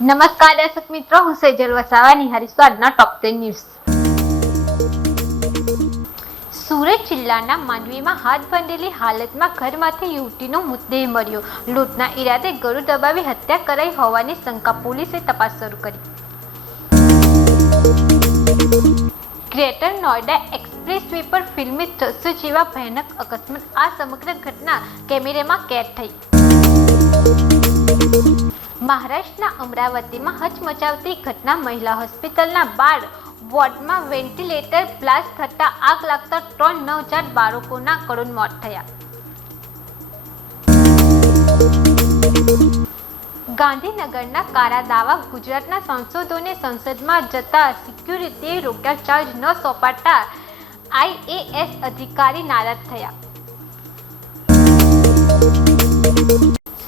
નમસ્કાર દર્શક મિત્રો, હું સેજલ વસાવા નિહારીશું આજના ટોપ 10 ન્યૂઝ. સુરત જિલ્લાના માંડવીમાં હાથ બાંધેલી હાલતમાં ઘરમાંથી યુવતીનો મૃતદેહ મળ્યો. લૂંટના ઈરાદે ગળું દબાવી હત્યા કરાઈ હોવાની શંકા, પોલીસે તપાસ શરૂ કરી. ગ્રેટર નોઈડા એક્સપ્રેસવે પર ફિલ્મી દ્રશ્યો જેવા ભયાનક અકસ્માત. આ સમગ્ર ઘટના કેમેરામાં કેદ થઈ. મહારાષ્ટ્રના અમરાવતીમાં હચમચાવતી ઘટના. મહિલા હોસ્પિટલના બાળ વોર્ડમાં વેન્ટિલેટર બ્લાસ્ટ થતાં આગ લાગતા 3 નવજાત બાળકોના કરુણ મોત થયા. ગાંધીનગરના કારાદાવા. ગુજરાતના સાંસદોને સંસદમાં જતા સિક્યુરિટીએ રોક્યા. ચાર્જ ન સોંપાતા IAS અધિકારી નારાજ થયા.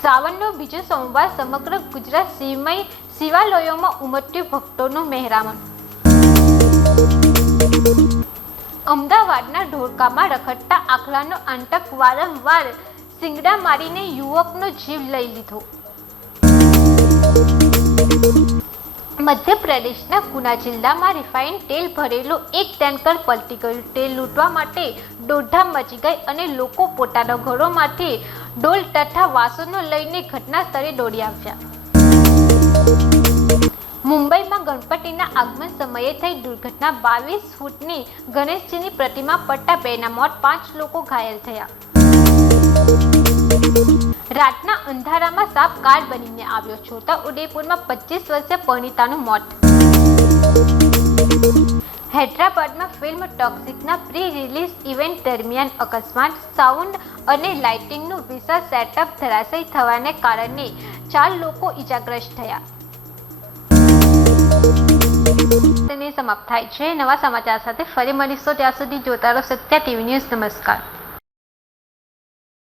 શ્રાવણનો બીજો સોમવાર. સમગ્ર ગુજરાત શિવમય શિવાલયોમાં ઉમટ્યું ભક્તોનું મહેરામણ. અમદાવાદના ઢોળકામાં રખડતા આખલાનો આતંક. વારંવાર શિંગડા મારીને યુવકનો જીવ લઈ લીધો. મધ્યપ્રદેશના ગુના જિલ્લામાં રિફાઇન્ડ તેલ ભરેલું એક ટેન્કર પલટી ગયું. તેલ લૂંટવા માટે દોડધામ મચી ગઈ અને લોકો પોતાના ઘરોમાંથી ડોલ તથા વાસણો લઈને ઘટના સ્થળે દોડી આવ્યા. મુંબઈમાં ગણપતિના આગમન સમયે થઈ દુર્ઘટના. 22 ફૂટની ગણેશજીની પ્રતિમા પડતા 2ના મોત, 5 લોકો ઘાયલ થયા. રાતના અંધારામાં સાપ કાર બનીને આવ્યો. છોટા ઉદેપુરમાં 25 વર્ષીય પરિણીતાનું મોત. હૈદરાબાદમાં ફિલ્મ ટોક્સિકના પ્રી રિલીઝ ઇવેન્ટ દરમિયાન અકસ્માત. સાઉન્ડ અને લાઇટિંગનું વિશાળ સેટઅપ ધરાશાયી થવાને કારણે 4 લોકો ઇજાગ્રસ્ત થયા. તેને સમાપ્ત થાય છે. નવા સમાચાર સાથે ફરી મળીશું. ત્યાં સુધી જોતા રહો સત્યા ટીવી ન્યૂઝ. નમસ્કાર.